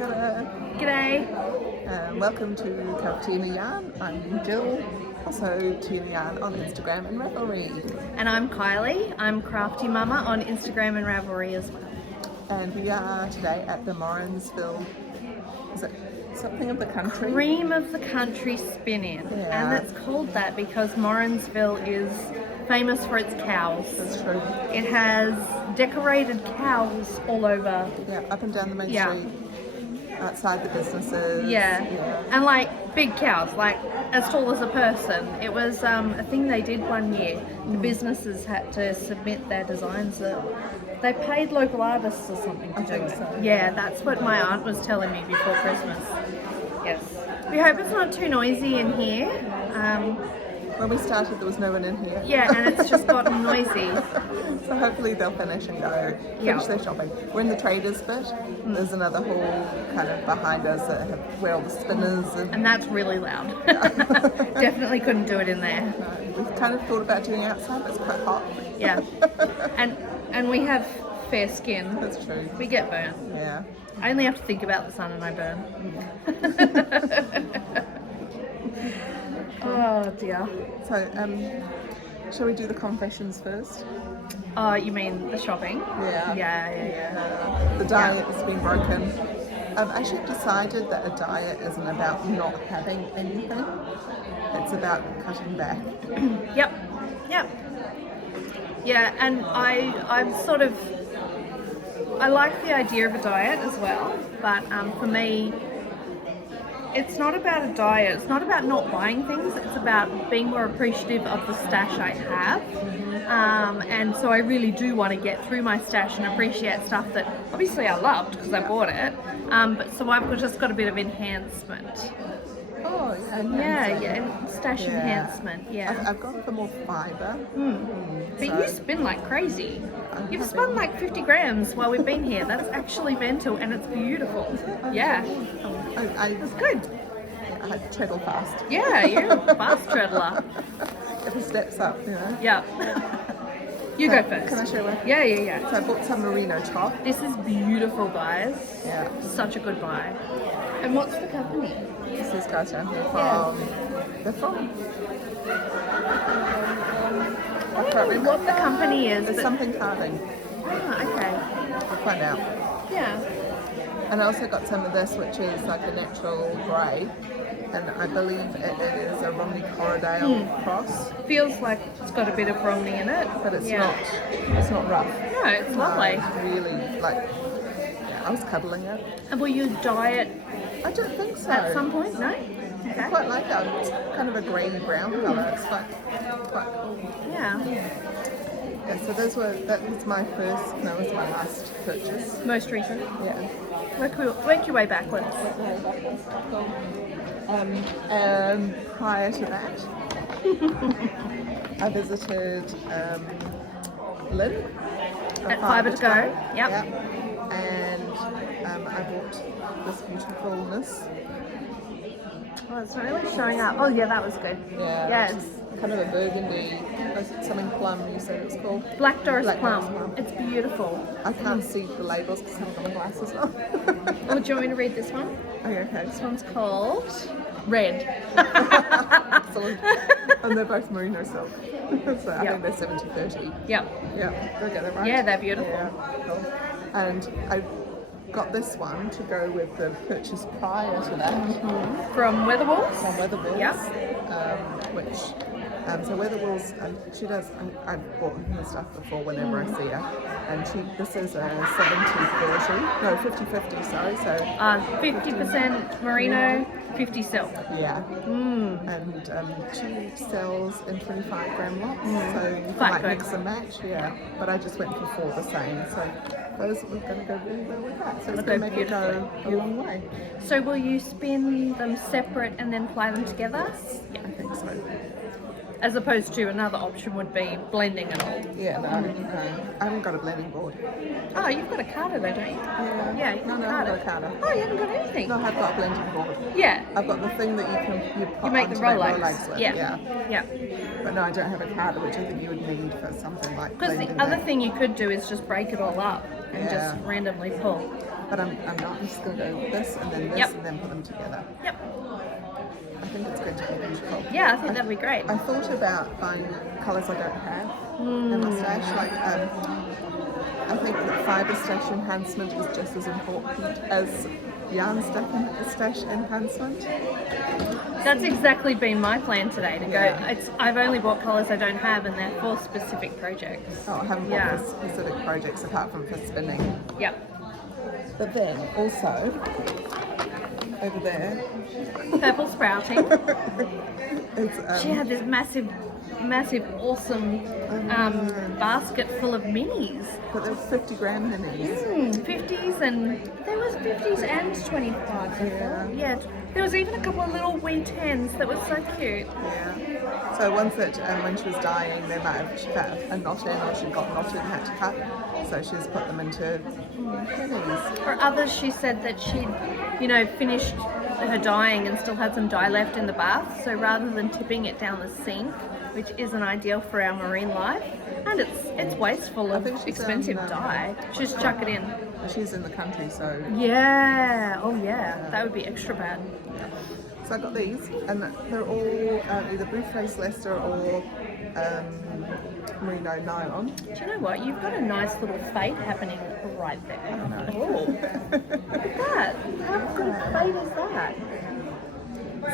G'day. Welcome to Cup of Tea and a Yarn. I'm Jill, also Tea and a Yarn on Instagram and Ravelry. And I'm Kylie. I'm Crafty Mama on Instagram and Ravelry as well. And we are today at the Morrinsville, is it something of the country? Cream of the country spin-in. Yeah. And it's called that because Morrinsville is famous for its cows. That's true. It has decorated cows all over. Yeah, up and down the main street, outside the businesses. Yeah. And like big cows, like as tall as a person. It was a thing they did one year. The businesses had to submit their designs that they paid local artists or something to do it. So. Yeah, that's what my aunt was telling me before Christmas. Yes. We hope it's not too noisy in here. When we started, there was no one in here. Yeah, and it's just gotten noisy. So hopefully they'll finish and go, finish their shopping. We're in the traders bit. There's another hall kind of behind us that have where all the spinners and that's really loud. Definitely couldn't do it in there. No, we've kind of thought about doing it outside, but it's quite hot. Yeah. And we have fair skin. That's true. We get burnt. Yeah. I only have to think about the sun and I burn. Oh dear. So, shall we do the confessions first? Oh, you mean the shopping? Yeah. Yeah. The diet has been broken. I've actually decided that a diet isn't about not having anything. It's about cutting back. Yep. Yeah, and I'm sort of, I like the idea of a diet as well, but for me, it's not about a diet, it's not about not buying things, it's about being more appreciative of the stash I have. And so I really do want to get through my stash and appreciate stuff that obviously I loved because I bought it, but so I've just got a bit of enhancement. Oh, Yeah, stash enhancement, I've gone for more fibre. But you spin like crazy. You've spun like 50 grams while we've been here. That's actually mental and it's beautiful. Yeah. It's good. I treadle fast. Yeah, you're a fast treadler. If it steps up, you know. Yeah. You go first. Can I show one? Yeah. So I bought some merino top. This is beautiful, guys. Yeah. Such a good buy. And what's the company? This is guys down here from. They're from. I don't know what the company is. It's but... something carving. Okay. We'll find out. Yeah. And I also got some of this, which is like a natural grey, and I believe it is a Romney Corridale cross. Feels like it's got a bit of Romney in it, but it's not. It's not rough. No, it's lovely. It's really like. Yeah, I was cuddling it. And will you dye it? I don't think so. At some point, no. I quite like it. It's kind of a greeny brown colour. It's quite cool. Yeah. Yeah, so that was my first, no, it was my last purchase. Most recent? Yeah. Work your way backwards. Prior to that, I visited Lynn at Fibre to Go. Yep. And I bought this beautifulness. Oh, it's not really showing up. Oh yeah, that was good. Yeah. It's kind of a burgundy, something plum you said it was called? Black Doris plum. It's beautiful. I can't see the labels because I haven't got my glasses on. Well, do you want me to read this one? Okay. This one's called Red. Excellent. And they're both merino silk. So I think they're 70/30. Yep. Yeah, did I get that right? Yeah, they're beautiful. Yeah, cool. And I got this one to go with the purchase prior to that. From Weatherwalls? From Weatherwalls. Yep. So Weatherwalls, she does, I've bought her stuff before whenever I see her. And this is a 70/30, no 50/50, sorry. So 50% merino, 50 silk. Yeah. And she sells in 25 gram lots, so you can like mix and match. Yeah. But I just went for 4 the same, so those are going to go really well with that. So it's going to make it go a long way. So will you spin them separate and then fly them together? Yeah, I think so. As opposed to another option would be blending it all. Yeah, no, I haven't got a blending board. Oh, you've got a carder though, don't you? Yeah. Yeah, No, I haven't got a carder. Oh, you haven't got anything? No, I've got a blending board. Yeah. I've got the thing that you put make the onto Rolex with. Yeah. But no, I don't have a carder, which I think you would need for something like because the other thing you could do is just break it all up and just randomly pull. But I'm not. I'm just going to go this and then this Yep. and then put them together. Yep. I think it's going to be beautiful. Yeah, I think that'd be great. I thought about buying colours I don't have in my stash. Like, I think that fibre stash enhancement is just as important as yarn stash enhancement. That's exactly been my plan today to go. Yeah. I've only bought colours I don't have, and they're for specific projects. Oh, I haven't bought for specific projects apart from for spinning. Yep. But then also over there, Purple sprouting. it's She had this massive, awesome basket full of minis. but there's 50 gram minis. 50s, and there was 50s and 25s. Yeah. There was even a couple of little wee 10s that were so cute. Yeah. So ones that when she was dying, she found a knot in, or she got knotted and had to cut. So she's put them into minis. For others, she said that she'd, finished her dyeing and still had some dye left in the bath. So rather than tipping it down the sink, which isn't ideal for our marine life, and it's wasteful of expensive dye, just chuck it in. She's in the country, so Yeah. Oh yeah. That would be extra bad. So I got these, and they're all either Boufflé Leicester or merino nylon. Do you know what? You've got a nice little fade happening right there. Oh, look at that. How good a fade is that?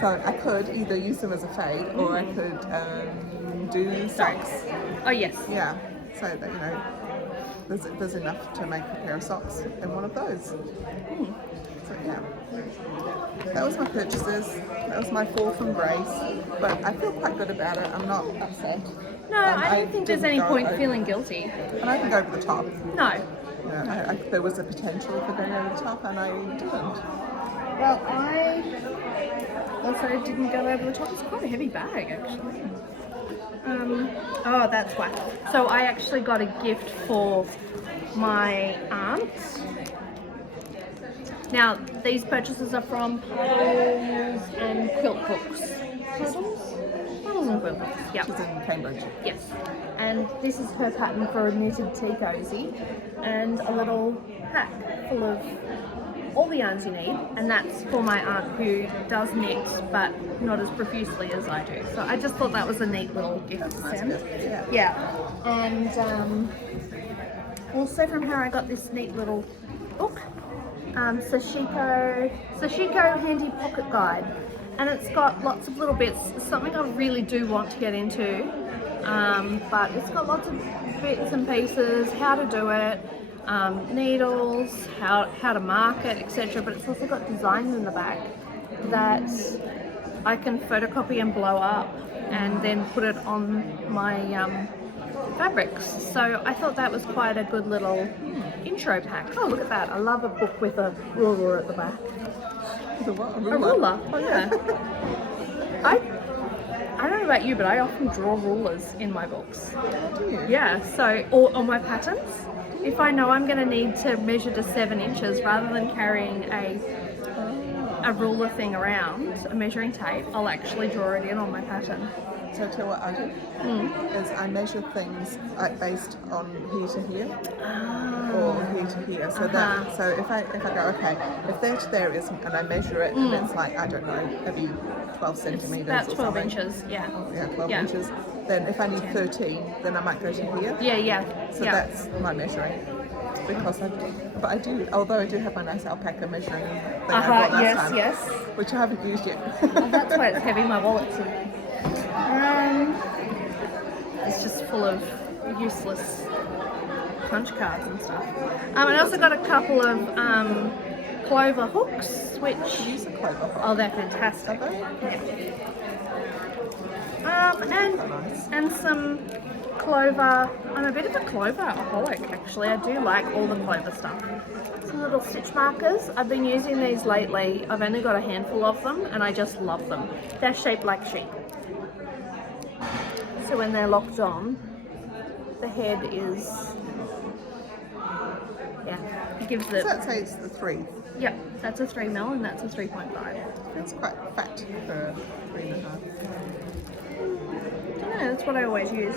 So I could either use them as a fade, or I could do socks. Oh yes. Yeah, so that there's enough to make a pair of socks in one of those. So yeah, that was my purchases. That was my fall from grace, but I feel quite good about it. I'm not upset. No, I don't think there's any point feeling guilty. And I didn't go over the top. No. There was a potential for going over the top, and I didn't. Well, I also didn't go over the top. It's quite a heavy bag, actually. Oh, that's why. So I actually got a gift for my aunt. Now, these purchases are from Puddles and Quilt Books. Puddles and Quilt Books, yep. She's in Cambridge. Yes. And this is her pattern for a knitted tea cozy, and a little pack full of all the yarns you need, and that's for my aunt who does knit but not as profusely as I do. So I just thought that was a neat little gift to send. Yeah. And also from her I got this neat little book, Sashiko Handy Pocket Guide, and it's got lots of little bits. It's something I really do want to get into, but it's got lots of bits and pieces, how to do it, needles, how to mark it, etc. But it's also got designs in the back that I can photocopy and blow up and then put it on my fabrics. So I thought that was quite a good little intro pack. Oh, look at that. I love a book with a ruler at the back. The what? A ruler? Oh yeah. I don't know about you, but I often draw rulers in my books. Do you? Yeah, so, or on my patterns. If I know I'm going to need to measure to 7 inches, rather than carrying a ruler thing around, a measuring tape, I'll actually draw it in on my pattern. So I tell you what I do is I measure things based on here to here or here to here. So so if I go, okay, if there is, and I measure it and it's like, I don't know, maybe 12 centimeters That's or 12 something. inches, yeah. Yeah, 12 inches. Then if I need 13, then I might go to here. Yeah. So that's my measuring. Because but I do, although I do have my nice alpaca measuring thing I bought last time, yes. which I haven't used yet. Oh, that's why it's heavy. My wallet's it's just full of useless punch cards and stuff. I also got a couple of Clover Hooks, which Use a Clover hook. oh, they're fantastic. Are they? Yeah. And some Clover. I'm a bit of a Clover-aholic, actually. I do like all the Clover stuff. Some little stitch markers. I've been using these lately. I've only got a handful of them, and I just love them. They're shaped like sheep. So when they're locked on, the head is, it gives So it, that says the 3. yep, that's a 3mm and that's a 3.5. Feels quite fat for 3.5. I don't know, Yeah, that's what I always use.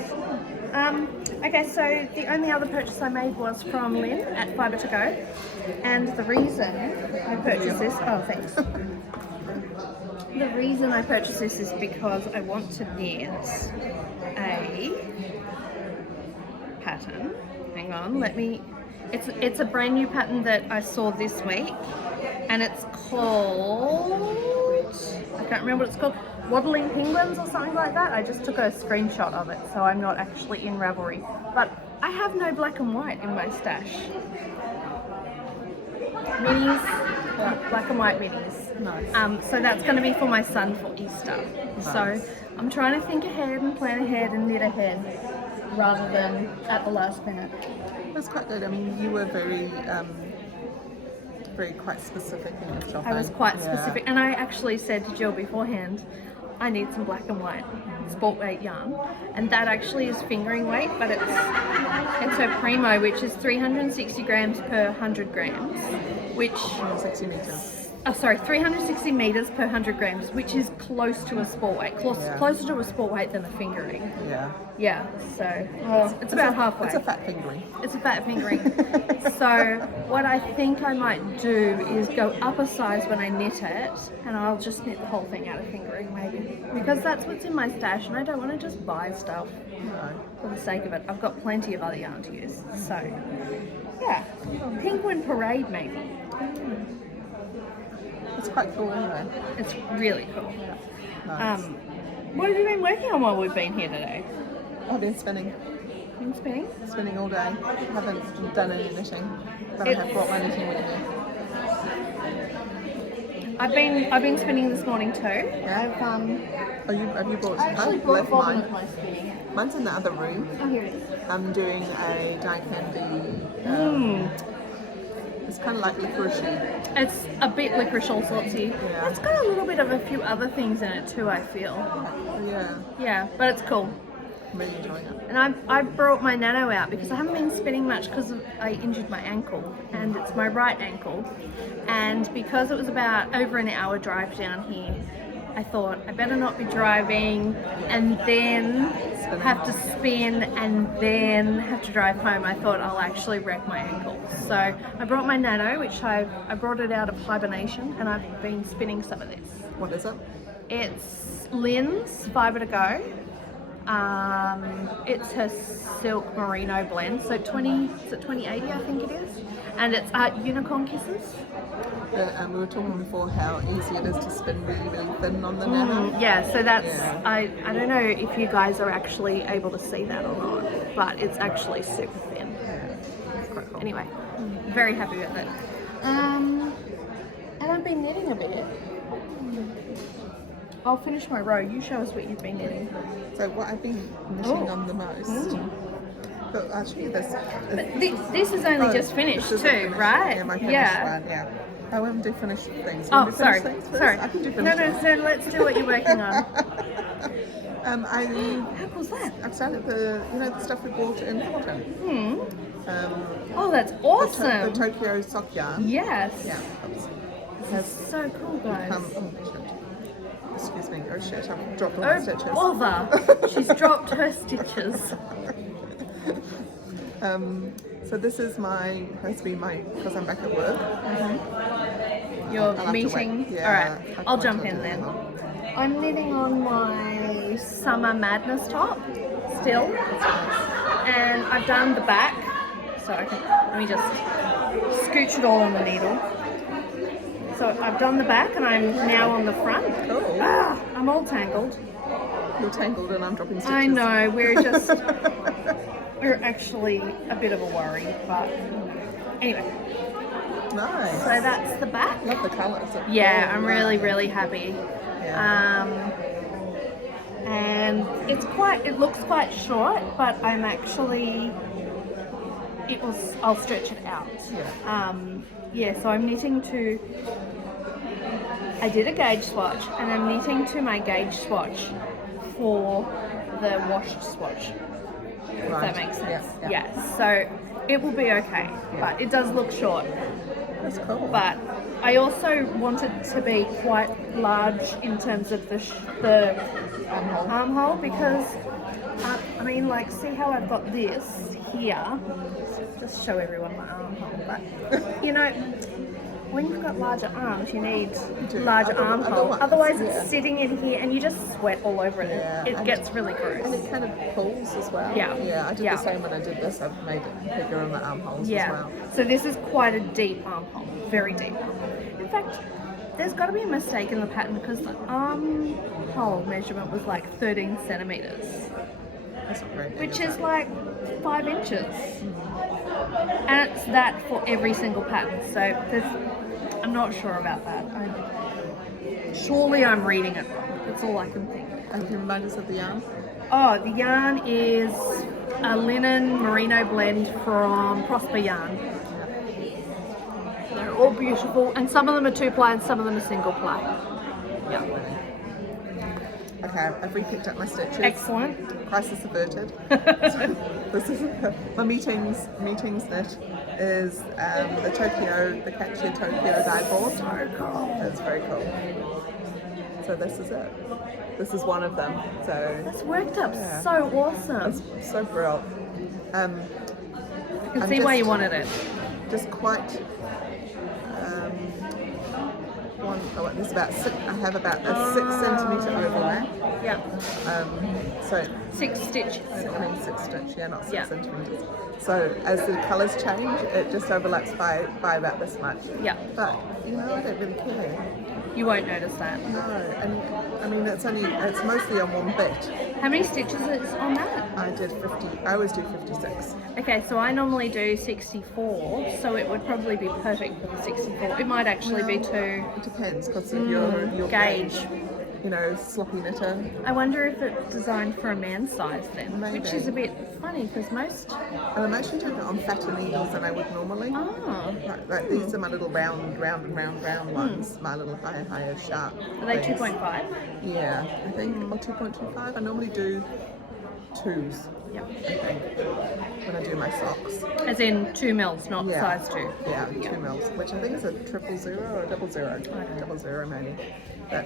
Okay, so the only other purchase I made was from Lynn at Fibre to Go, and the reason I purchased this, oh thanks. The reason I purchased this is because I want to knit a pattern. Hang on, it's a brand new pattern that I saw this week, and it's called, I can't remember what it's called, Waddling Penguins or something like that. I just took a screenshot of it, so I'm not actually in Ravelry. But I have no black and white in my stash. Minis, black and white minis. Nice. So that's going to be for my son for Easter. Nice. So I'm trying to think ahead and plan ahead and knit ahead rather than at the last minute. That's quite good. I mean, you were very quite specific in your shopping. I was quite specific, and I actually said to Jill beforehand, I need some black and white sport weight yarn, and that actually is fingering weight, but it's her Primo, which is 360 grams per 100 grams, which 60 meters. 360 meters per 100 grams, which is close to a sport weight, closer to a sport weight than a fingering. Yeah. So it's about halfway. It's a fat fingering. It's a fat fingering. So what I think I might do is go up a size when I knit it, and I'll just knit the whole thing out of fingering maybe, because that's what's in my stash, and I don't want to just buy stuff for the sake of it. I've got plenty of other yarn to use. So yeah, Penguin Parade maybe. It's quite cool anyway. It's really cool. Nice. What have you been working on while we've been here today? I've been spinning. Been spinning? Spinning all day. Haven't done any knitting, but I have brought my knitting with me. I've been spinning this morning too. Yeah. Have you brought? I actually brought Bobbin with my spinning. Mine's in the other room. Oh, here it is. I'm doing a die candy. It's kind of like licorice. It's a bit licorice all sortsy. Yeah. It's got a little bit of a few other things in it too, I feel. Yeah. Yeah, but it's cool. I'm really enjoying it. And I brought my Nano out because I haven't been spinning much because I injured my ankle, and it's my right ankle. And because it was about over an hour drive down here, I thought I better not be driving and then have to spin and then have to drive home. I thought I'll actually wreck my ankle. So I brought my Nano, which I brought it out of hibernation, and I've been spinning some of this. What is it? It's Lynn's Fibre to Go. It's her silk merino blend, so 2080 I think it is, and it's unicorn kisses. We were talking before how easy it is to spin really, really thin on the Nano. Yeah, so that's, Yeah. I don't know if you guys are actually able to see that or not, but it's actually super thin. It's quite cool. Anyway, very happy with it. And I've been knitting a bit. I'll finish my row. You show us what you've been knitting. So what I've been knitting on the most. But actually This is only just finished this is too, finished. right? Yeah, my finished one, yeah. I want to do finished things. Oh, Want to sorry. finish things first? Sorry. I can do finished things. No, let's do what you're working on. How cool's that? I've started the stuff we bought in Hamilton. Oh, that's awesome. The Tokyo sock yarn. Yes. Yeah. This is so cool, guys. Excuse me. Oh shit! I've dropped all my stitches. Bother. She's dropped her stitches. So this is supposed to be because I'm back at work. Your I'll have to meeting? wait. Yeah, Alright, I'll jump in then. I'm knitting on my Summer Madness top still. And I've done the back. So let me just scooch it all on the needle. So I've done the back and I'm now on the front. Cool. I'm all tangled. You're tangled and I'm dropping stitches. I know, we're actually a bit of a worry, but anyway. Nice. So that's the back. Love the colours. Yeah, I'm really, really happy. Yeah. And it looks quite short, but I'm actually, I'll stretch it out. Yeah. So I'm knitting to, I did a gauge swatch, and I'm knitting to my gauge swatch for the washed swatch. If that makes sense. Yeah. So it will be okay, but it does look short. That's cool. But I also wanted to be quite large in terms of the armhole because, I mean, like, see how I've got this here? Just show everyone my armhole. But, you know, when you've got larger arms, you need larger armhole. Otherwise, it's sitting in here and you just sweat all over it. Yeah. It gets really gross. And it kind of pulls as well. Yeah. Yeah, I did the same when I did this. I've made it bigger in the armholes as well. So this is quite a deep armhole, very deep. In fact, there's got to be a mistake in the pattern because the armhole measurement was like 13 centimeters, That's not very big, which is is it? like 5 inches. And it's that for every single pattern. So I'm not sure about that. Surely I'm reading it wrong. That's all I can think. And can you remind us of the yarn? Oh, the yarn is a linen merino blend from Prosper Yarn. They're all beautiful, and some of them are 2-ply and some of them are single ply. Yeah. Okay, I've re-picked up my stitches. Excellent. Crisis averted. This is my meetings knit is the Catchy Tokyo dye board. So cool. That's very cool. So this is it. This is one of them. So It's worked up so awesome. it's so brilliant. I can see why you wanted it. Just quite there's about I have about a 6 centimetre overlap. Yeah. So 6 stitches. 6 stitch, not 6 Yeah. centimetres. So as the colours change, it just overlaps by about this much. Yeah. But you know, I don't really care. You won't notice that. No, and I mean it's mostly on one bit. How many stitches is on that? I did 50. I always do 56. Okay, so I normally do 64, so it would probably be perfect for the 64. It might actually be too. It depends because of your gauge. Sloppy knitter. I wonder if it's designed for a man's size then, Maybe. which is a bit funny because most. And I'm actually doing it on fatter needles than I would normally. Oh, Like these are my little round ones. My little higher sharp. are they things. 2.5? Yeah, I think, or 2.25. I normally do 2s. Yep. I think when I do my socks. As in 2 mils, not size 2. Yeah, 2 mils, which I think is a 000 or a 00. 00 maybe. But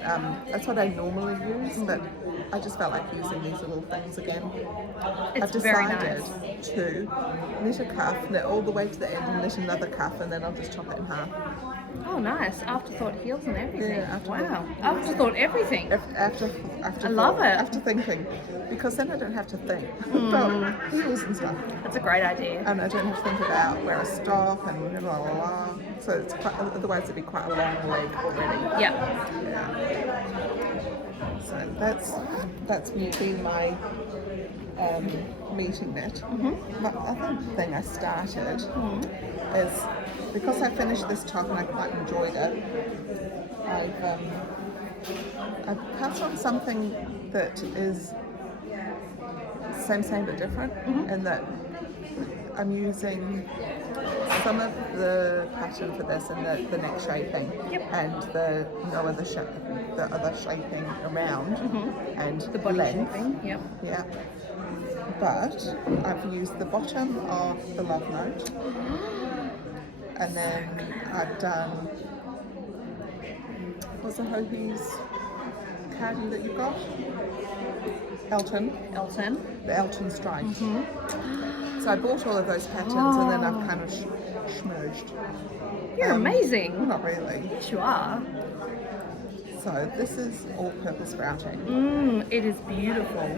that's what I normally use. But I just felt like using these little things again. It's I've decided to knit a cuff, knit all the way to the end, and knit another cuff, and then I'll just chop it in half. Oh, nice. Afterthought heels and everything. Yeah, wow. Afterthought everything. After I love it. After thinking, because then I don't have to think about heels and stuff, That's a great idea. and I don't have to think about where I stop and blah blah blah. So it's quite, otherwise it'd be quite a long leg already. Yeah. So that's been my meeting knit. But other thing I started is because I finished this top and I quite enjoyed it. I've passed on something that is same but different, in that I'm using some of the pattern for this and the neck shaping, and the other shaping around, and The body length. shaping. Yep. Yeah. But I've used the bottom of the love note, and then I've done, what's the Hobies cardi that you've got? Elton. The Elton stripes. So I bought all of those patterns and then I've kind of schmerged. You're amazing. Well, not really. Yes, you are. So this is all purple sprouting. It is beautiful.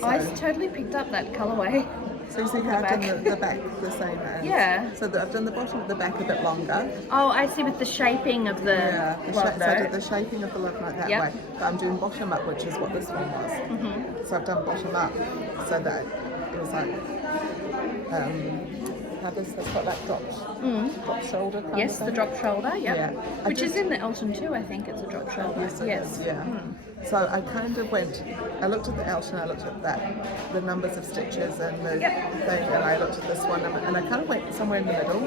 So, I totally picked up that colourway. so you see how I've done the back the same as? Yeah. So I've done the bottom of the back a bit longer. Oh, I see, with the shaping of the So love I did note. the shaping of the love note that way. But I'm doing bottom up, which is what this one was. So I've done bottom up so that it was like, how does this got that drop shoulder kind Yes, of the thing? drop shoulder, Yeah. I Which is did- in the Elton too, I think it's a drop shoulder. Yes, it is, yeah. So I kind of I looked at the Elton, I looked at the numbers of stitches and the thing, and I looked at this one, and I kind of went somewhere in the middle,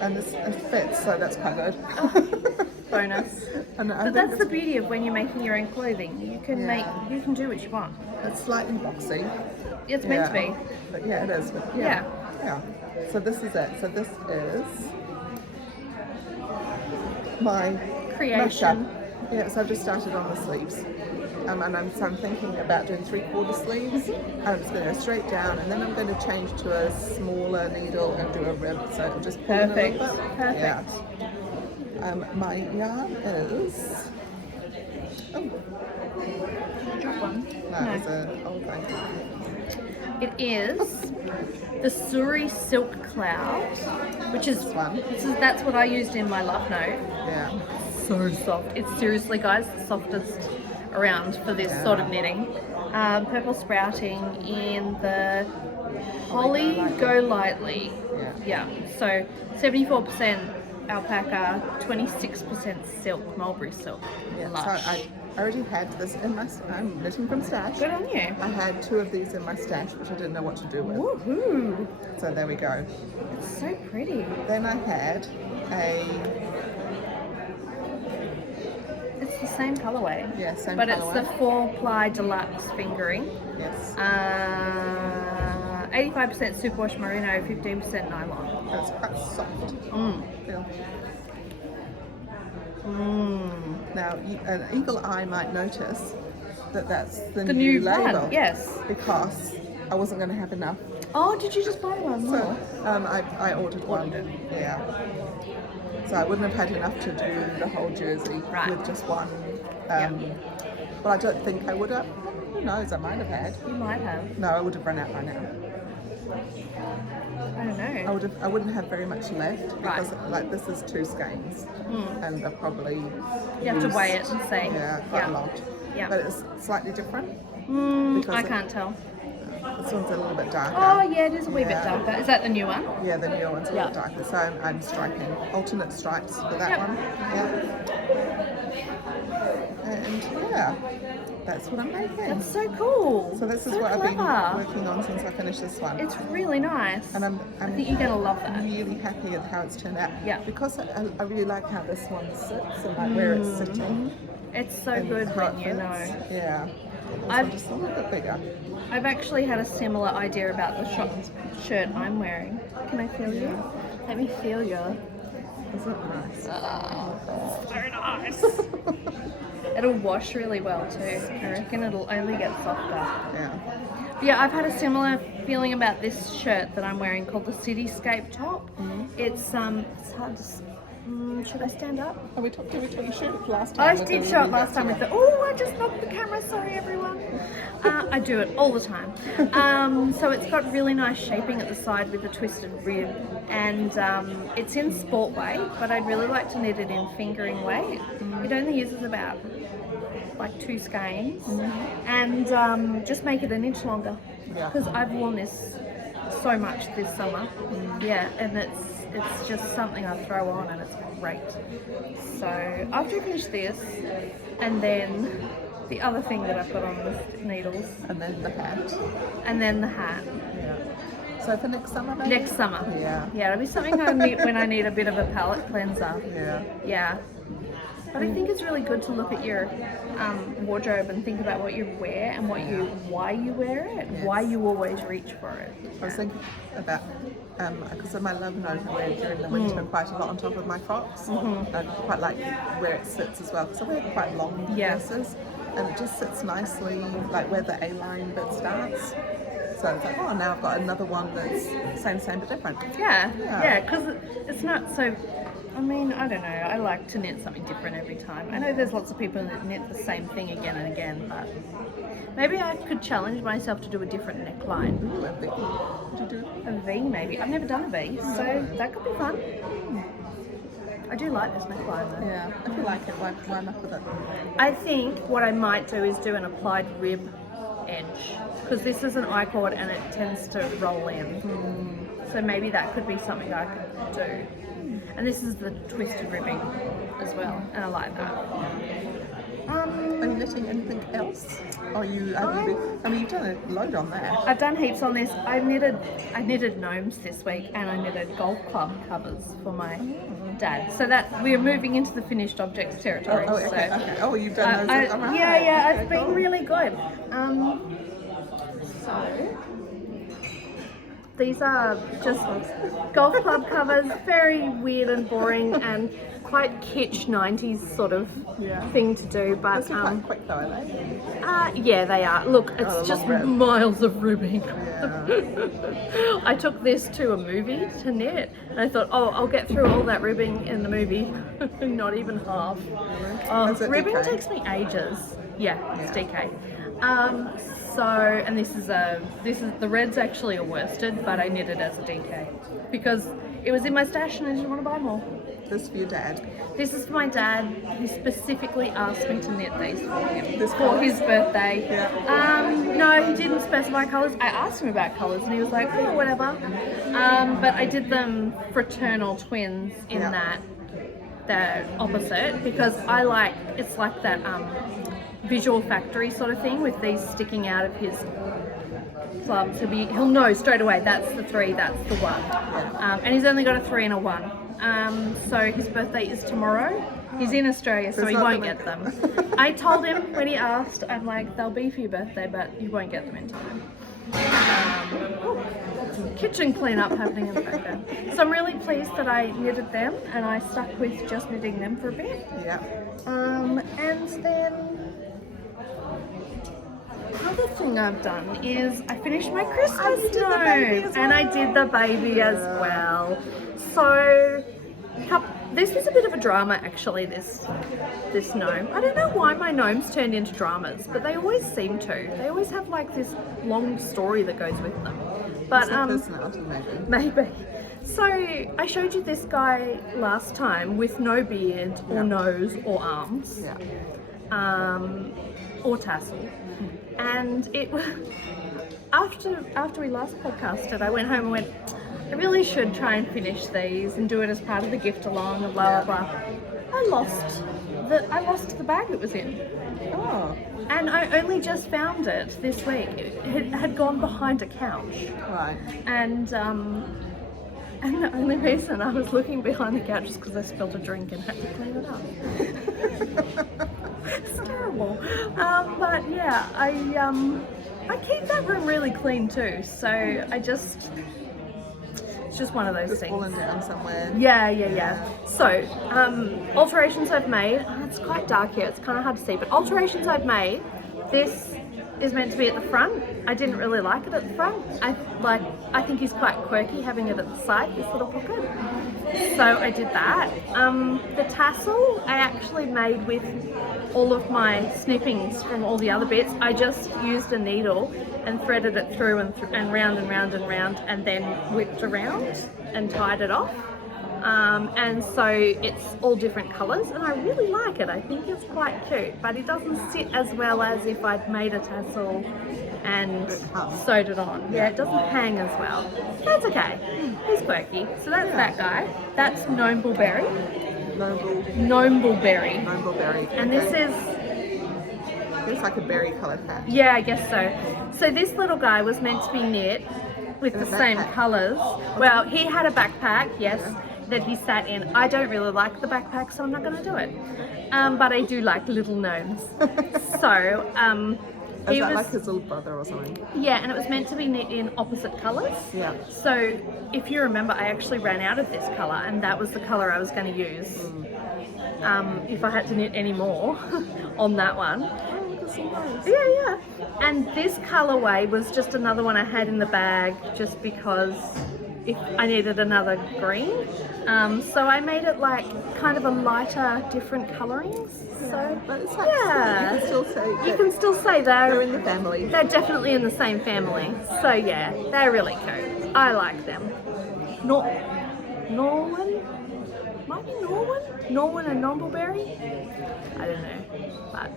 and it fits, so that's quite good. Bonus. And I But think that's the beauty of when you're making your own clothing. You can you can do what you want. it's slightly boxy. It's meant to be. But yeah, it is. But yeah. So this is it. So this is my Creation. mashup. Yeah, so I've just started on the sleeves. And I'm thinking about doing 3/4 sleeves. I'm just going to go straight down, and then I'm going to change to a smaller needle and do a rib. So I'm just pulling Perfect. a little bit. Perfect. Yeah. My yarn is. Oh, Drop one. that was an old thing. It is the Suri Silk Cloud, which is that's what I used in my love note. Yeah. So soft. It's seriously, guys, the softest around for this sort of knitting. Purple sprouting in the Holly Go Lightly. Yeah. So 74% alpaca, 26% silk, mulberry silk. Yeah. Lush. So I already had this in my. I'm knitting from stash. Good on you. I had 2 of these in my stash, which I didn't know what to do with. Woohoo! So there we go. It's so pretty. Then I had a. It's the same colorway. Yeah, same but colourway. it's the 4-ply deluxe fingering. Yes. 85% superwash merino, 15% nylon. It's quite soft. Feel. Now, an eagle eye might notice that that's the new label. one, yes. Because I wasn't going to have enough. Oh, did you just buy one more? So I ordered one. Yeah. So I wouldn't have had enough to do the whole jersey with just one. Well, I don't think I would have. Who knows? I might have had. You might have. No, I would have run out by now. I don't know. I wouldn't have very much left because like this is 2 skeins, and they're probably. You have to weigh it and see. Yeah, quite a lot. Yeah. But it's slightly different. I can't tell. This one's a little bit darker. Oh yeah, it is a wee bit darker. Is that the new one? Yeah, the new one's a little darker. So I'm striping alternate stripes for that one. Yeah. And yeah, that's what I'm making. That's so cool. So this is so what clever. I've been working on since I finished this one. It's really nice. And I think you're gonna love that. really happy with how it's turned out. Yeah. Because I really like how this one sits and like where it's sitting. It's so and good how it when you fits. know. Yeah. This I've- one just a little bit bigger. I've actually had a similar idea about the shirt I'm wearing. Can I feel you? Let me feel you. Isn't it nice? So nice. It'll wash really well too. I reckon it'll only get softer. Yeah. Yeah, I've had a similar feeling about this shirt that I'm wearing called the Cityscape top. It's hard to should I stand up? We talked you showed it last time. I did show it last time with the, I just knocked the camera, sorry everyone. I do it all the time. So it's got really nice shaping at the side with the twisted rib, and it's in sport way, but I'd really like to knit it in fingering way. It only uses about like 2 skeins, and just make it an inch longer, because I've worn this so much this summer. Yeah, and it's just something I throw on and it's great. So after I finish this, and then the other thing that I've got on the needles, And then the hat. and then the hat. Yeah. So for next summer maybe? Next summer. Yeah. Yeah, it'll be something I need when I need a bit of a palette cleanser. Yeah. Yeah. But I think it's really good to look at your wardrobe and think about what you wear and why you wear it, why you always reach for it. I was thinking about, because of my love note, I wear during the winter quite a lot on top of my frocks. I quite like where it sits as well, because I wear quite long dresses, and it just sits nicely, like where the A-line bit starts. So it's like, now I've got another one that's same but different. Yeah, because it's not so. I mean, I don't know. I like to knit something different every time. I know there's lots of people that knit the same thing again and again, but maybe I could challenge myself to do a different neckline. Ooh, a V. Would you do A V, maybe. I've never done a V, so that could be fun. I do like this neckline though. Yeah, if you like it, why not with it? I think what I might do is do an applied rib edge, because this is an I-cord and it tends to roll in. So maybe that could be something I could do. And this is the twisted ribbing as well, and I like that. Are you knitting anything else? Or you've done a load on that. I've done heaps on this. I knitted gnomes this week, and I knitted golf club covers for my dad. So that we're moving into the finished objects territory. Okay. Oh, you've done those. Right. Yeah, Okay, it's been really good. So these are just golf club covers, very weird and boring and quite kitsch 90s sort of Yeah. thing to do, but Those are quite quick though, are they? yeah, they are. Look, it's the just long rib. miles of ribbing. Yeah. I took this to a movie to knit, and I thought, oh, I'll get through all that ribbing in the movie. Not even half. Is it Ribbing DK? takes me ages. Yeah, it's Yeah. DK. So, and this is the red's actually a worsted, but I knit it as a DK because it was in my stash and I didn't want to buy more. This for your dad. This is for my dad. He specifically asked me to knit these for him. This for colour? his birthday. Yeah. No, he didn't specify colours. I asked him about colours and he was like, oh, whatever. But I did them fraternal twins in Yeah. that opposite because I like, it's like that visual factory sort of thing with these sticking out of his clubs. He'll know straight away that's the 3, that's the 1. And he's only got a 3 and a 1. So his birthday is tomorrow. He's in Australia, so There's he not won't gonna- get them. I told him when he asked, I'm like, they'll be for your birthday, but you won't get them in time. Some kitchen cleanup happening in the background. So I'm really pleased that I knitted them and I stuck with just knitting them for a bit. Yeah. And then another thing I've done is I finished my Christmas did the baby as gnome, and I well. did the baby as well. So this was a bit of a drama actually. This gnome. I don't know why my gnomes turned into dramas, but they always seem to. They always have like this long story that goes with them. But Personality maybe. maybe. So I showed you this guy last time with no beard or nose or arms. Yeah. Or tassel. And it was after we last podcasted, I went home and went, I really should try and finish these and do it as part of the gift along and blah blah blah. I lost the bag it was in. Oh. And I only just found it this week. It had gone behind a couch. Right. And the only reason I was looking behind the couch is because I spilled a drink and had to clean it up. It's terrible. But yeah, I keep that room really clean too. So it's just one of those Just things. fallen down somewhere. Yeah. So, alterations I've made. It's quite dark here. It's kind of hard to see, but alterations I've made. This is meant to be at the front. I didn't really like it at the front. I think he's quite quirky having it at the side, this little pocket. So I did that. The tassel I actually made with all of my snippings from all the other bits. I just used a needle and threaded it through and round and round and round, and then whipped around and tied it off. And so it's all different colours, and I really like it. I think it's quite cute, but it doesn't sit as well as if I'd made a tassel and sewed it on. Yeah, it doesn't hang as well. That's okay. He's quirky. So that's that guy. That's Gnomeberry. Gnomeberry. Gnomeberry. And this is, It's like a berry coloured hat. yeah, I guess so. So this little guy was meant to be knit with In the a same backpack. colours. Well, he had a backpack, yes, that he sat in. I don't really like the backpack, so I'm not going to do it. But I do like little gnomes. So, Is he that was, like his little brother or something? yeah, and it was meant to be knit in opposite colours. Yeah. So, if you remember, I actually ran out of this colour, and that was the colour I was going to use if I had to knit any more on that one. Oh, look at some nice. Yeah. And this colourway was just another one I had in the bag just because if I needed another green. So I made it like kind of a lighter, different colourings. So But it's like, yeah, you can still say you that can still say they're they're in the family. definitely in the same family. So yeah, they're really cute. I like them. Norwin? Might be Norwin? Norwin and Nombleberry? I don't know. But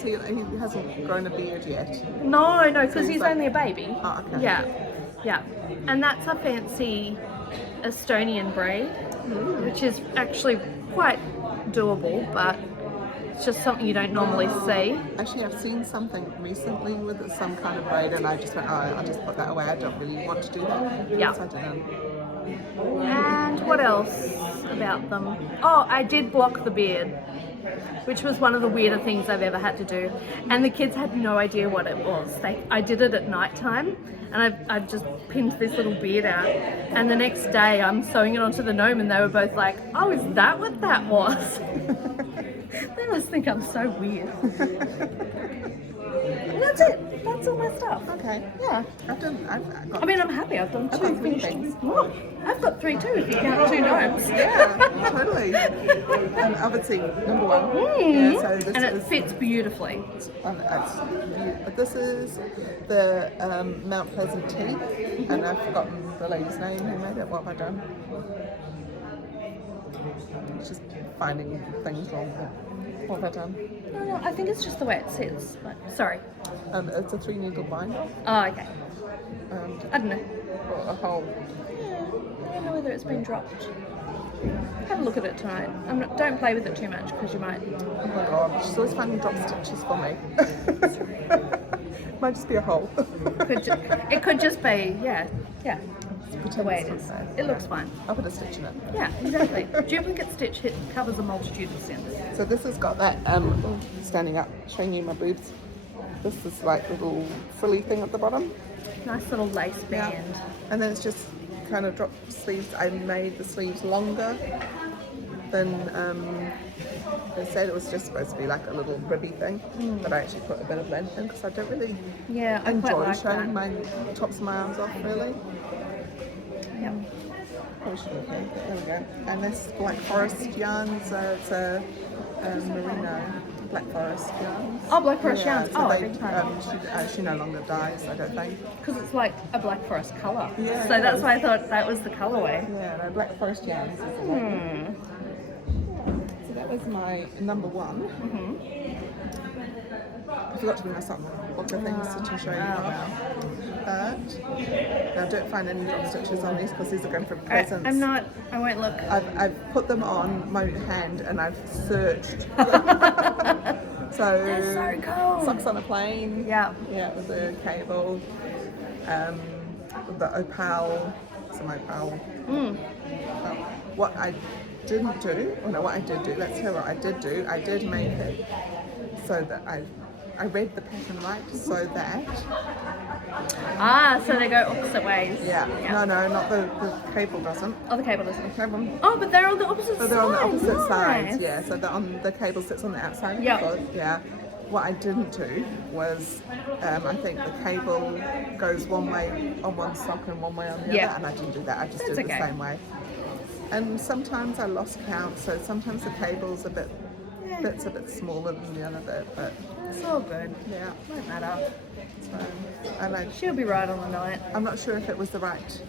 He hasn't grown a beard yet. no, because he's he's like- only a baby. Oh, okay. Yeah. And that's a fancy Estonian braid, which is actually quite doable, but it's just something you don't normally see. Actually, I've seen something recently with some kind of braid, and I just went, oh, I'll just put that away. I don't really want to do that. Yeah. So I didn't. And what else about them? Oh, I did block the beard. which was one of the weirder things I've ever had to do. And the kids had no idea what it was. I did it at night time, and I've just pinned this little beard out. And the next day I'm sewing it onto the gnome, and they were both like, oh, is that what that was? They must think I'm so weird. And that's it. That's all my stuff. Okay, yeah. I've got. I mean, I'm happy. I've done 2 got 3 finished. things. Oh, I've got 3 too, if you count 2 gnomes. Yeah, totally. And obviously, number 1. Yeah, so this And it is, fits beautifully. this is the Mount Pleasant tea, and I've forgotten the lady's name who made it. What have I done? It's just finding things wrong with it. What have I done? No, I think it's just the way it sits. But, sorry. It's a 3-needle binder. Oh, okay. And I don't know. a whole. Yeah, I don't know whether it's been dropped. Have a look at it tonight. Don't play with it too much because you might. Oh my god, she's always finding drop stitches for me. Might just be a hole. It could just be, yeah. The way it is. It looks fine. I'll put a stitch in it. Yeah, exactly. Duplicate stitch covers a multitude of sins. So this has got that, standing up, showing you my boobs. This is like a little frilly thing at the bottom. Nice little lace band. Yeah. And then it's just kind of drop sleeves. I made the sleeves longer than they said. It was just supposed to be like a little ribby thing, but I actually put a bit of length in because I don't really I enjoy quite like showing that. my tops of my arms off really. Yep. Probably shouldn't have been, but there we go. And this Black Forest yarn, so it's a merino Black Forest yarns. Oh, Black Forest yarns. So I they, beg your pardon. she no longer dyes, I don't think. Because it's like a Black Forest colour. Yeah, So it that's is. why I thought that was the colourway. Yeah, no, Black Forest yarns is the one. So that was my number 1. I forgot to bring my sock book of things to show you now. But now don't find any drop stitches on these because these are going for presents. I won't look. I've put them on my hand and I've searched. So, That's so cool. Socks on a plane. Yeah. Yeah, with the cable. The opal. Some opal. What I didn't do, what I did do, let's hear what I did do. I did make it so that I read the pattern right so that. So they go opposite ways. Yeah. No, not the cable doesn't. Oh, the cable doesn't. The cable. Oh, but they're on the opposite sides. So they're on the opposite sides, Nice. yeah. So the cable sits on the outside. Yeah. So, yeah. What I didn't do was, I think the cable goes one way on one sock and one way on the other, and I didn't do that. I just did it the same way. And sometimes I lost count, so sometimes the cable's bit's a bit smaller than the other bit, but It's all good. yeah. Won't matter. So She'll be right on the night. I'm not sure if it was the right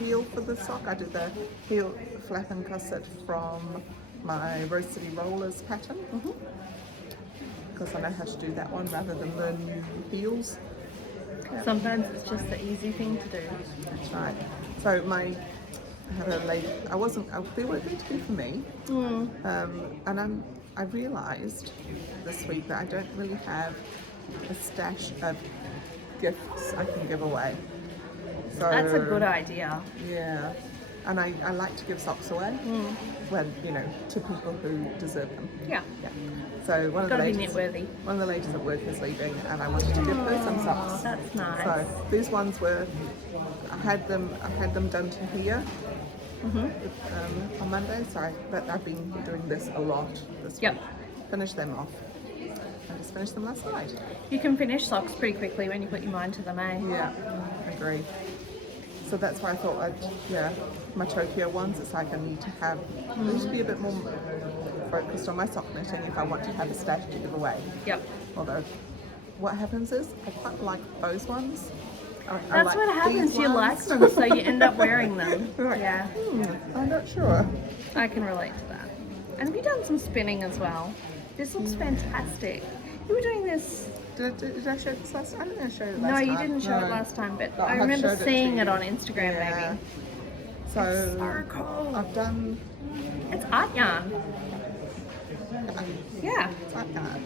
heel for the sock. I did the heel flap and gusset from my Rose City Rollers pattern. Because I know how to do that one rather than learn new heels. Sometimes it's just the easy thing to do. That's right. So I had a lady, they weren't going to be for me. And I realised this week that I don't really have a stash of gifts I can give away. So That's a good idea. yeah. And I like to give socks away when, to people who deserve them. Yeah. So one of the Gotta be ladies at work is leaving, and I wanted to give her some socks. That's nice. So these ones were, I had them done to here on Monday. Sorry, but I've been doing this a lot this week. Finish them off. I just finished them last night. You can finish socks pretty quickly when you put your mind to them, eh? Yeah, I agree. So that's why I thought my Tokyo ones, it's like I need to be a bit more focused on my sock knitting if I want to have a stash to give away. Yep. Although, what happens is, I quite like those ones. That's like what happens, these you like ones. them, so you end up wearing them. Right. Yeah, I'm not sure. I can relate to that. And have you done some spinning as well? This looks fantastic. You were doing this... Did I show this last time? I don't think I showed it last No, time. you didn't show it last time, but No, I have remember showed it seeing to it you. on Instagram maybe. So, So cool. I've done... It's art yarn. Yeah. It's like that.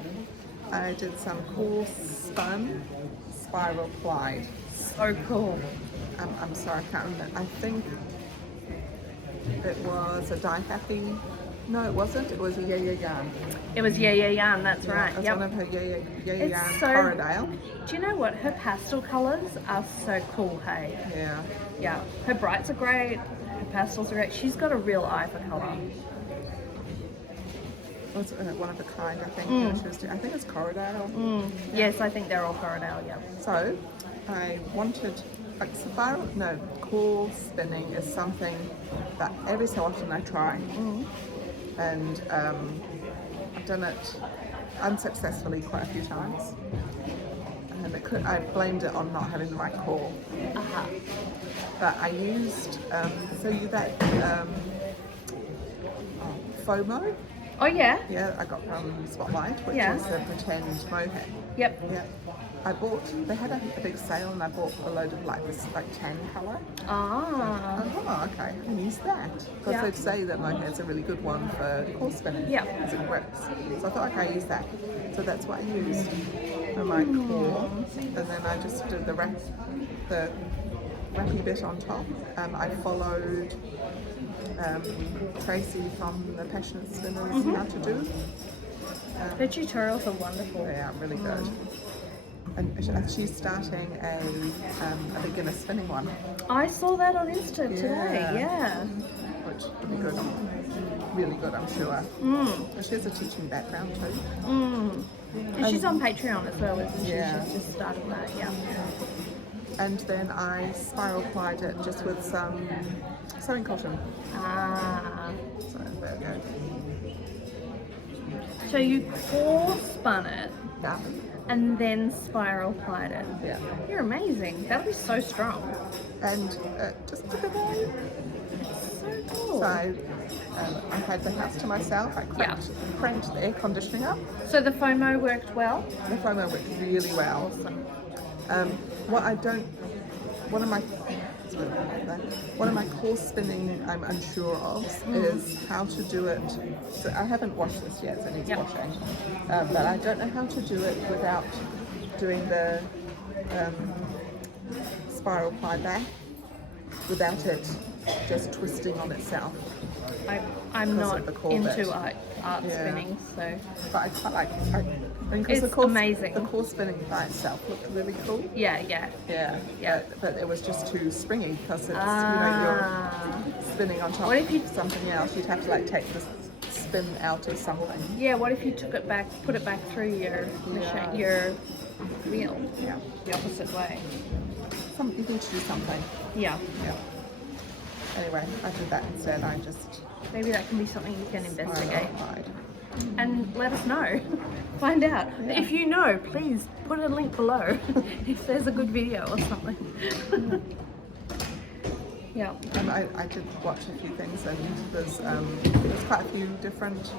I did some cool spun spiral plied. So cool. I'm sorry, I can't remember. I think it was a die happy No, it wasn't. It was a Yeah Yarn. It was Yeah Yarn, that's right. It was Yep. one of her Yeah It's Yarn so- Corridale. Do you know what? Her pastel colours are so cool, hey? Yeah. Yeah. Her brights are great. Her pastels are great. She's got a real eye for colour. It was one of a kind, I think. She was I think it's Corridale. Yes, I think they're all Corridale, yeah. So I wanted, like, core spinning is something that every so often I try. And I've done it unsuccessfully quite a few times. And I blamed it on not having the right core. But I used, FOMO. Oh, yeah? Yeah, I got from Spotlight, which Yeah. is the pretend mohair. Yep. Yeah. They had a big sale and I bought a load of this tan colour. Ah. Oh, okay, I can use that. Because Yeah. they'd say that mohair's a really good one for core spinning. Yeah. Because it grips. So I thought, okay, I use that. So that's what I used for my core. And then I just did the wrappy bit on top. I followed Tracy from the Passionate Spinners how to do. Her tutorials are wonderful. They are really good. And she's starting a beginner spinning one, I saw that on Insta today, yeah. which will be good. Really good, I'm sure. She has a teaching background too. And she's on Patreon as well, isn't she? Yeah. She's just started that, yeah. And then I spiral plied it just with some sewing cotton. Ah. So there we go. So you core spun it Yeah. and then spiral plied it. Yeah. You're amazing. That'll be so strong. And just took it away. So cool. So I had the house to myself. I cranked the air conditioning up. So the FOMO worked well? The FOMO worked really well. So, one of my core spinning I'm unsure of is how to do it. So I haven't washed this yet, so it needs washing. But I don't know how to do it without doing the spiral ply back, without it just twisting on itself. I'm Because not of the core into bit. art spinning, so But I quite like it. It's amazing. The core spinning by itself looked really cool. yeah. But it was just too springy because it's you're spinning on top What if you- of something else. You'd have to take the spin out of something. Yeah, what if you put it back through your machine, your wheel, Yeah. the opposite way? You need to do something. Yeah. Yeah. Anyway, I did that instead. I just Maybe that can be something you can investigate. applied. And let us know. Find out. If you know, please put a link below if there's a good video or something. Yeah. I did watch a few things, and there's quite a few different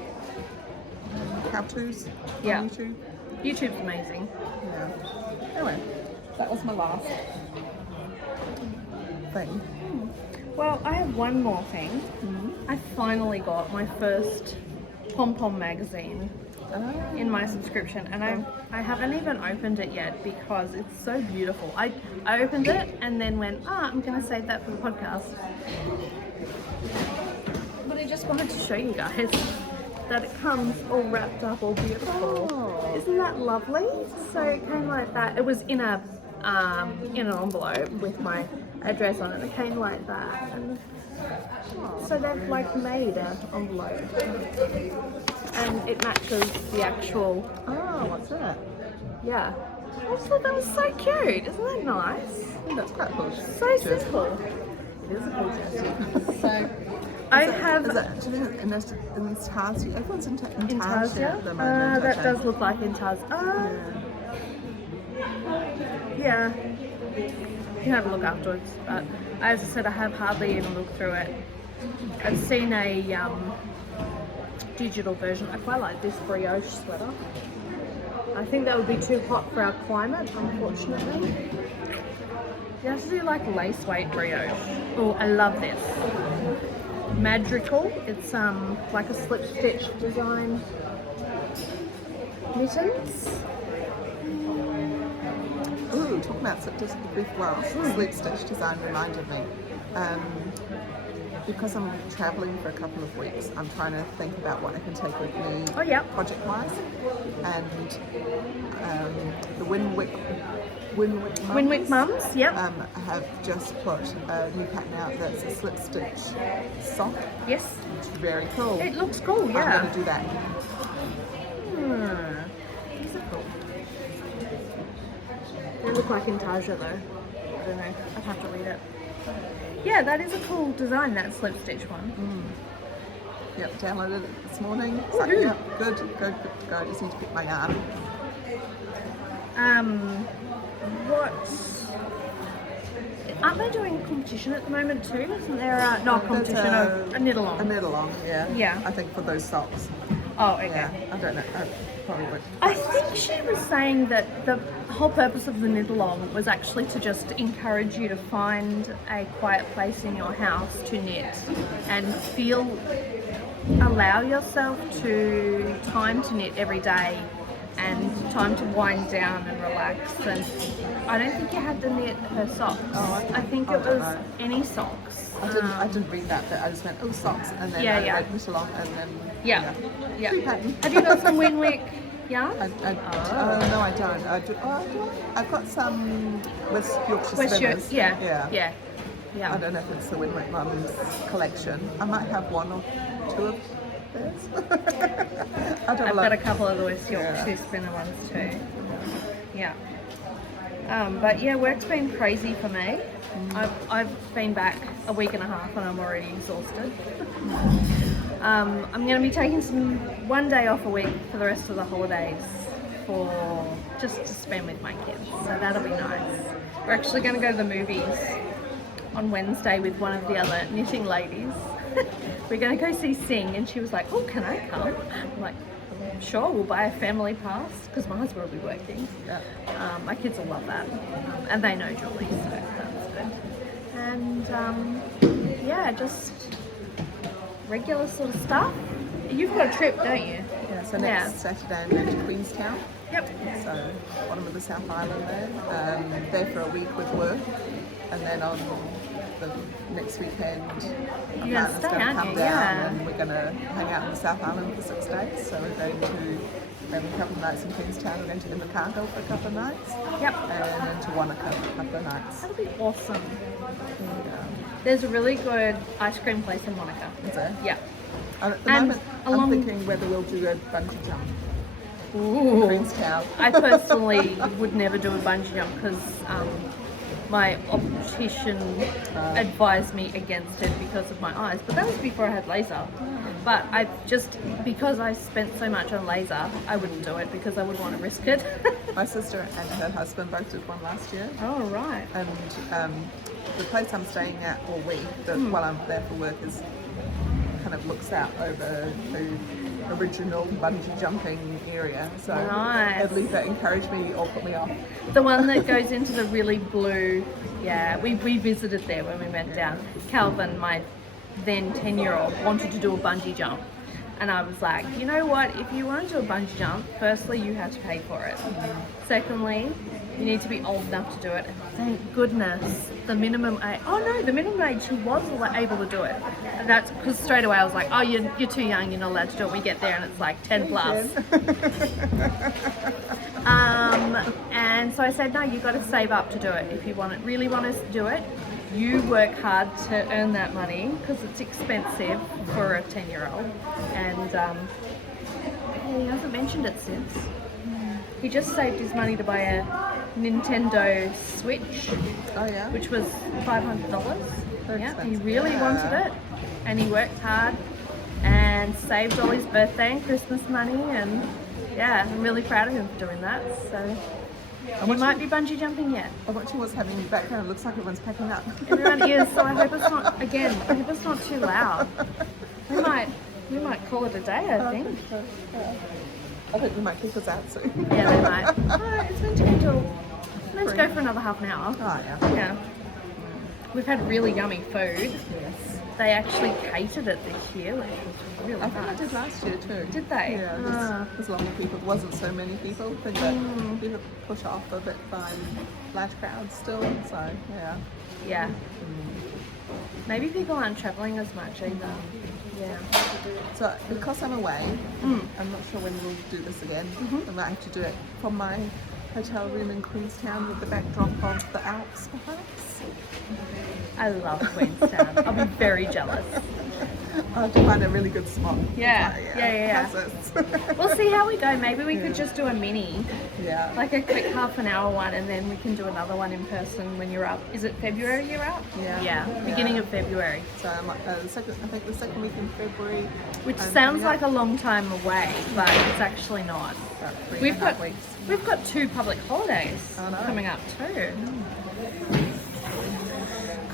how-tos Yeah. on YouTube. YouTube's amazing. Yeah. Anyway, that was my last thing. Well, I have one more thing. I finally got my first pom-pom magazine in my subscription, and I haven't even opened it yet because it's so beautiful. I opened it and then went, I'm going to save that for the podcast. But I just wanted to show you guys that it comes all wrapped up, all beautiful. Oh. Isn't that lovely? So it came like that. It was in an envelope with my address on it. It came like that. And so they've made an envelope, and it matches the actual. Oh, what's that? Yeah. I just thought that was so cute. Isn't that nice? That's quite cool. So simple. It is a cool gesture. So I have. Is it, do you think it's in Intarsia? Everyone's in Intarsia Intarsia? at the moment. That I does think. look like Intarsia. Yeah. You can have a look afterwards, but as I said, I have hardly even looked through it. I've seen a digital version. I quite like this brioche sweater. I think that would be too hot for our climate, unfortunately. You have to do lace weight brioche. Oh, I love this. Madrigal. It's like a slip stitch design mittens. Ooh, talking about slip stitch design reminded me. because I'm travelling for a couple of weeks, I'm trying to think about what I can take with me Oh, yeah. project-wise. And the Winwick Mums, yep. have just put a new pattern out that's a slip stitch sock. Yes. Which is very cool. It looks cool, yeah. I'm going to do that. These are cool. They look like intarsia though. I don't know. I'd have to read it. Yeah, that is a cool design, that slip stitch one. Yep, downloaded it this morning. Oh, So, good. yeah, good. I just need to pick my yarn. What? Aren't they doing a competition at the moment too? Isn't there not a competition, a knit along? A knit along, yeah. Yeah. I think for those socks. Oh, okay. Yeah, I don't know. I probably would. I think she was saying that the whole purpose of the knit along was actually to just encourage you to find a quiet place in your house to knit and allow yourself to time to knit every day and time to wind down and relax. And I don't think you had to knit her socks. Oh, okay. I think it was any socks. I didn't read that bit. I just went, oh, socks, and then I read knit along, and then Yeah. Free pattern. Have you got some Winwick yarn? No, I don't. I've got some West Yorkshire spinners. Yeah. I don't know if it's the Winwick Mums collection. I might have one or two of theirs. I've got a couple of the West Yorkshire spinner ones too. Yeah. But yeah, work's been crazy for me. I've been back a week and a half and I'm already exhausted. I'm going to be taking one day off a week for the rest of the holidays just to spend with my kids. So that'll be nice. We're actually going to go to the movies on Wednesday with one of the other knitting ladies. We're going to go see Sing, and she was like, oh, can I come? I'm like, sure, we'll buy a family pass because my husband will be working. Yeah. My kids will love that, and they know Julie, so that's good. And yeah, just regular sort of stuff. You've got a trip, don't you? Yeah, so next Saturday I'm going to Queenstown. Yep. So bottom of the South Island there. There for a week with work, and then on the next weekend my You're partner's going to come down Yeah. and we're going to hang out in the South Island for 6 days. So we're going to spend a couple of nights in Queenstown. We're going to Invercargill for a couple of nights. Yep. And then to Wanaka for a couple of nights. That'll be awesome. And, There's a really good ice cream place in Monaco. is there? Yeah. At the And moment, along- I'm thinking whether we'll do a bungee jump. Ooh. Queenstown. I personally would never do a bungee jump because my optician advised me against it because of my eyes. But that was before I had laser. But because I spent so much on laser, I wouldn't do it because I wouldn't want to risk it. My sister and her husband both did one last year. Oh, right. And the place I'm staying at all week, while I'm there for work, kind of looks out over the original bungee jumping area. So Nice. at least that encouraged me or put me off. The one that goes into the really blue, yeah, we visited there when we went down. Calvin, my then 10-year-old, wanted to do a bungee jump. And I was like, you know what, if you want to do a bungee jump, firstly, you have to pay for it. Secondly, you need to be old enough to do it. And thank goodness, the minimum age, he was able to do it. And that's because straight away I was like, oh, you're too young, you're not allowed to do it. We get there and it's like 10 plus. And so I said, no, you've got to save up to do it. If you really want to do it, you work hard to earn that money because it's expensive for a 10-year-old. And he hasn't mentioned it since. He just saved his money to buy a Nintendo Switch, which was $500. Yeah, he really wanted it, and he worked hard and saved all his birthday and Christmas money, and yeah, I'm really proud of him for doing that. So he might be bungee jumping yet. I'm watching what's happening in the background. It looks like everyone's packing up. Everyone is, so I hope it's not too loud. We might call it a day, I think. I think we might kick us out soon. Yeah, they might. It's meant to go for another half an hour. Oh, yeah. Yeah. We've had really yummy food. Yes. They actually catered it this year, which was really I think nice. I did last year too. Did they? Yeah, there's a lot of people. There wasn't so many people. I think that people push off a bit by large crowds still. So, yeah. Yeah. Maybe people aren't travelling as much either. Yeah. So because I'm away, I'm not sure when we'll do this again. I might have to do it from my hotel room in Queenstown with the backdrop of the Alps, perhaps. I love Queenstown. I'll be very jealous. I have to find a really good spot. Yeah. We'll see how we go. Maybe we could just do a mini, Yeah. like a quick half an hour one, and then we can do another one in person when you're up. Is it February you're up? Yeah. Beginning of February. So I think the second week in February. Which sounds like a long time away, but it's actually not. About 3.5 weeks. We've got 2 public holidays I know. coming up too.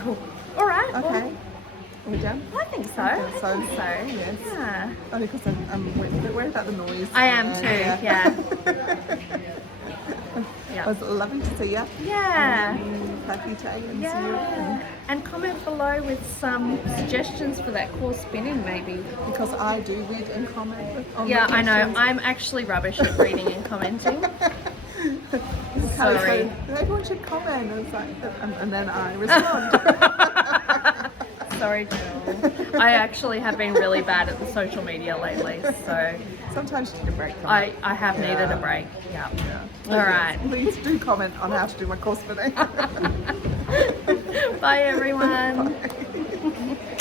Cool. All right. Okay. Well, Are we done? I think so. I think so. Yes. Yeah. Only because I'm worried about the noise. I am too. Yeah. It was lovely to see you. Yeah. Happy to and see you. Yeah. And comment below with some suggestions for that course spinning, maybe. Because I do read and comment. On Yeah, the I know. questions. I'm actually rubbish at reading and commenting. Sorry. Everyone should comment. It's like, and then I respond. Sorry, Jill. I actually have been really bad at the social media lately, so Sometimes you need a break. From I it. have needed a break. Yeah. Yeah. All right. Please do comment on how to do my course spinning. Bye, everyone. Bye.